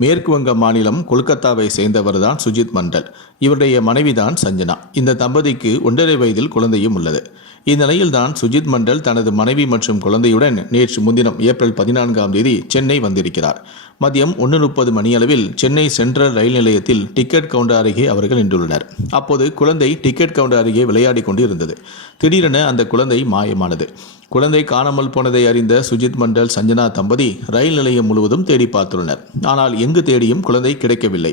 மேற்கு வங்க மாநிலம் கொல்கத்தாவை சேர்ந்தவர் தான் சுஜித் மண்டல். இவருடைய மனைவிதான் சஞ்சனா. இந்த தம்பதிக்கு ஒன்றரை வயதில் குழந்தையும் உள்ளது. இந்நிலையில்தான் சுஜித் மண்டல் தனது மனைவி மற்றும் குழந்தையுடன் நேற்று முன்தினம் ஏப்ரல் பதினான்காம் தேதி சென்னை வந்திருக்கிறார். மதியம் ஒன்று முப்பது மணியளவில் சென்னை சென்ட்ரல் ரயில் நிலையத்தில் டிக்கெட் கவுண்டர் அருகே அவர்கள் நின்றுள்ளனர். அப்போது குழந்தை டிக்கெட் கவுண்டர் அருகே விளையாடி கொண்டு இருந்தது திடீரென அந்த குழந்தை மாயமானது. குழந்தை காணாமல் போனதை அறிந்த சுஜித் மண்டல் சஞ்சனா தம்பதி ரயில் நிலையம் முழுவதும் தேடி பார்த்துள்ளனர். ஆனால் எங்கு தேடியும் குழந்தை கிடைக்கவில்லை.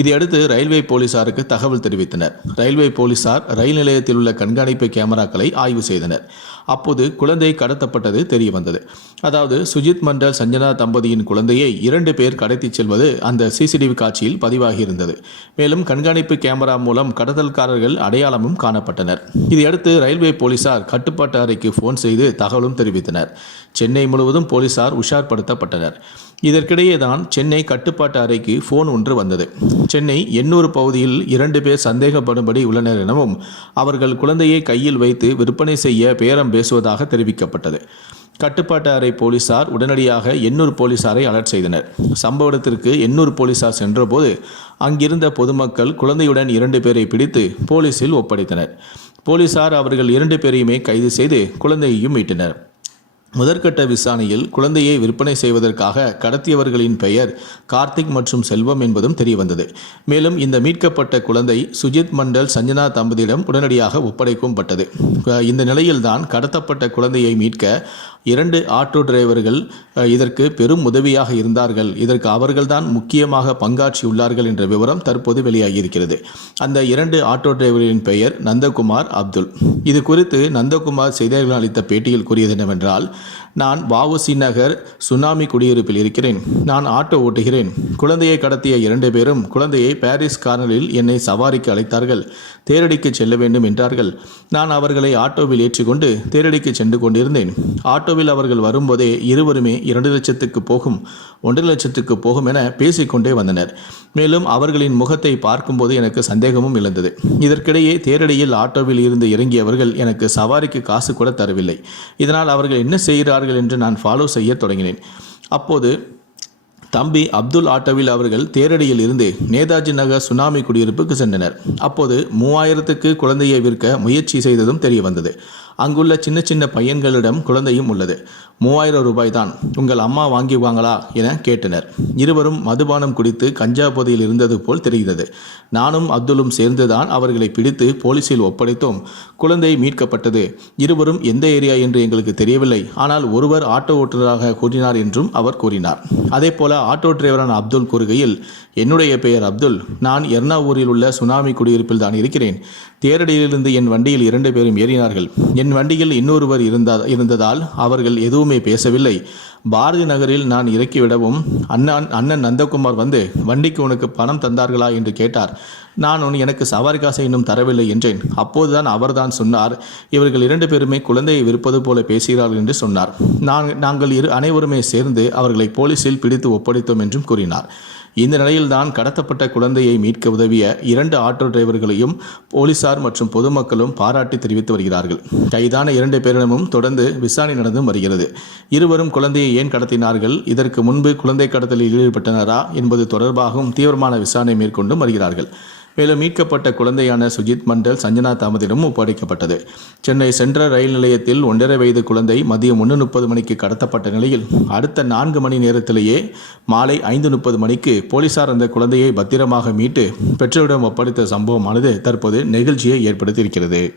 இதையடுத்து ரயில்வே போலீசாருக்கு தகவல் தெரிவித்தனர். ரயில்வே போலீசார் ரயில் நிலையத்தில் உள்ள கண்காணிப்பு கேமராக்களை ஆய்வு செய்தனர். அப்போது குழந்தை கடத்தப்பட்டது தெரிய வந்தது அதாவது சுஜித் மண்டல் சஞ்சனா தம்பதியின் குழந்தையை இரண்டு பேர் கடத்திச் செல்வது அந்த சிசிடிவி காட்சியில் பதிவாகியிருந்தது. மேலும் கண்காணிப்பு கேமரா மூலம் கடத்தல்காரர்கள் அடையாளமும் காணப்பட்டனர். இதையடுத்து ரயில்வே போலீசார் கட்டுப்பாட்டு அறைக்கு ஃபோன் செய்து தகவலும் தெரிவித்தனர். சென்னை முழுவதும் போலீசார் உஷார்படுத்தப்பட்டனர். இதற்கிடையே தான் சென்னை கட்டுப்பாட்டு அறைக்கு ஃபோன் ஒன்று வந்தது. சென்னை எண்ணூர் பகுதியில் இரண்டு பேர் சந்தேகப்படும்படி உள்ளனர் எனவும் அவர்கள் குழந்தையை கையில் வைத்து விற்பனை செய்ய பேரம் பேசுவதாக தெரிவிக்கப்பட்டது. கட்டுப்பாட்டு அறை போலீசார் உடனடியாக எண்ணூர் போலீசாரை அலர்ட் செய்தனர். சம்பவ இடத்திற்கு எண்ணூர் போலீசார் சென்றபோது அங்கிருந்த பொதுமக்கள் குழந்தையுடன் இரண்டு பேரை பிடித்து போலீசில் ஒப்படைத்தனர். போலீசார் அவர்கள் இரண்டு பேரையுமே கைது செய்து குழந்தையையும் மீட்டனர். முதற்கட்ட விசாரணையில் குழந்தையை விற்பனை செய்வதற்காக கடத்தியவர்களின் பெயர் கார்த்திக் மற்றும் செல்வம் என்பதும் தெரியவந்தது. மேலும் இந்த மீட்கப்பட்ட குழந்தை சுஜித் மண்டல் சஞ்சனா தம்பதியிடம் உடனடியாக ஒப்படைக்கப்பட்டது இந்த நிலையில்தான் கடத்தப்பட்ட குழந்தையை மீட்க இரண்டு ஆட்டோ டிரைவர்கள் இதற்கு பெரும் உதவியாக இருந்தார்கள். இதற்கு அவர்கள்தான் முக்கியமாக பங்காற்றியுள்ளார்கள் என்ற விவரம் தற்போது வெளியாகியிருக்கிறது. அந்த இரண்டு ஆட்டோ டிரைவர்களின் பெயர் நந்தகுமார் அப்துல். இது குறித்து நந்தகுமார் செய்தியாளர்கள் அளித்த பேட்டியில் கூறியது என்னவென்றால் நான் வாவுசி நகர் சுனாமி குடியிருப்பில் இருக்கிறேன். நான் ஆட்டோ ஓட்டுகிறேன். குழந்தையை கடத்திய இரண்டு பேரும் குழந்தையை பாரிஸ் கார்னரில் என்னை சவாரிக்கு அழைத்தார்கள். தேரடிக்கு செல்ல வேண்டும் என்றார்கள். நான் அவர்களை ஆட்டோவில் ஏற்றிக்கொண்டு தேரடிக்கு சென்று கொண்டிருந்தேன். ஆட்டோ ஆட்டோவில் அவர்கள் வரும்போதே இருவருமே இரண்டு லட்சத்துக்கு போகும் ஒன்றரை லட்சத்துக்கு போகும் என பேசிக்கொண்டே வந்தனர். மேலும் அவர்களின் முகத்தை பார்க்கும்போது எனக்கு சந்தேகமும் எழுந்தது. இதற்கிடையே தேரடியில் ஆட்டோவில் இருந்து இறங்கியவர்கள் எனக்கு சவாரிக்கு காசு கூட தரவில்லை. இதனால் அவர்கள் என்ன செய்கிறார்கள் என்று நான் ஃபாலோ செய்ய தொடங்கினேன். அப்போது தம்பி அப்துல் ஆட்டோவில் அவர்கள் தேரடியில் இருந்து நேதாஜி நகர் சுனாமி குடியிருப்புக்கு சென்றனர். அப்போது மூவாயிரத்துக்கு குழந்தையை விற்க முயற்சி செய்ததும் தெரிய வந்தது அங்குள்ள சின்ன சின்ன பையன்களிடம் குழந்தையும் உள்ளது. மூவாயிரம் ரூபாய் தான் உங்கள் அம்மா வாங்கிவாங்களா என கேட்டனர். இருவரும் மதுபானம் குடித்து கஞ்சா போதையில் இருந்தது போல் தெரிகிறது. நானும் அப்துலும் சேர்ந்துதான் அவர்களை பிடித்து போலீசில் ஒப்படைத்தோம். குழந்தை மீட்கப்பட்டது. இருவரும் எந்த ஏரியா என்று எங்களுக்கு தெரியவில்லை. ஆனால் ஒருவர் ஆட்டோ ஓட்டுநராக கூறினார் என்றும் அவர் கூறினார். அதே போல ஆட்டோ டிரைவரான அப்துல் கூறுகையில் என்னுடைய பெயர் அப்துல். நான் எர்ணாவூரில் உள்ள சுனாமி குடியிருப்பில் தான் இருக்கிறேன். தேரடியிலிருந்து என் வண்டியில் இரண்டு பேரும் ஏறினார்கள். என் வண்டியில் இன்னொருவர் இருந்தா இருந்ததால் அவர்கள் எதுவுமே பேசவில்லை. பாரதி நகரில் நான் இறக்கிவிடவும் அண்ணன் அண்ணன் நந்தகுமார் வந்து வண்டிக்கு உனக்கு பணம் தந்தார்களா? என்று கேட்டார். நான் உன் எனக்கு சவாரி காசை இன்னும் தரவில்லை என்றேன். அப்போதுதான் அவர்தான் சொன்னார். இவர்கள் இரண்டு பேருமே குழந்தையை விற்பது போல பேசுகிறார்கள் என்று சொன்னார். நான் நாங்கள் இரு அனைவருமே சேர்ந்து அவர்களை போலீசில் பிடித்து ஒப்படைத்தோம் என்றும் கூறினார். இந்த நிலையில்தான் கடத்தப்பட்ட குழந்தையை மீட்க உதவிய இரண்டு ஆட்டோ டிரைவர்களையும் போலீசார் மற்றும் பொதுமக்களும் பாராட்டி தெரிவித்து வருகிறார்கள். கைதான இரண்டு பேரிடமும் தொடர்ந்து விசாரணை நடந்து வருகிறது. இருவரும் குழந்தையை ஏன் கடத்தினார்கள்? இதற்கு முன்பு குழந்தை கடத்தலில் ஈடுபட்டனரா? என்பது தொடர்பாகவும் தீவிரமான விசாரணை மேற்கொண்டும் வருகிறார்கள். மேலும் மீட்கப்பட்ட குழந்தையான சுஜித் மண்டல் சஞ்சனா தாமதிடம் ஒப்படைக்கப்பட்டது. சென்னை சென்ற ரயில் நிலையத்தில் ஒன்றரை வயது குழந்தை மதியம் ஒன்று முப்பது மணிக்கு கடத்தப்பட்ட நிலையில் அடுத்த நான்கு மணி நேரத்திலேயே மாலை ஐந்து முப்பது மணிக்கு போலீசார் அந்த குழந்தையை பத்திரமாக மீட்டு பெற்றோரிடம் ஒப்படைத்த சம்பவமானது தற்போது நெகிழ்ச்சியை ஏற்படுத்தியிருக்கிறது.